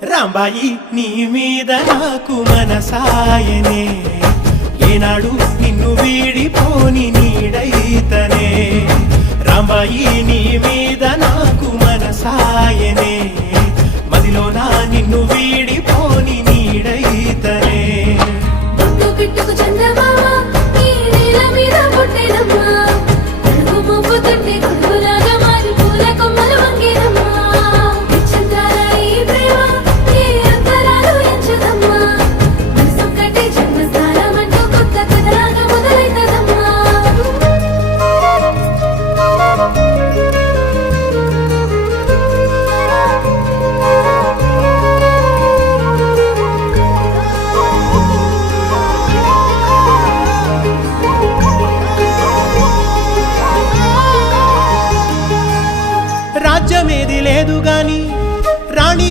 రాంబాయి నీ మీద నాకు మనసాయనే ఏనాడు నిన్ను వీడిపోని నీడైతనే రాంబాయి నీ మీద నాకు మనసాయనే మదిలో నా నిన్ను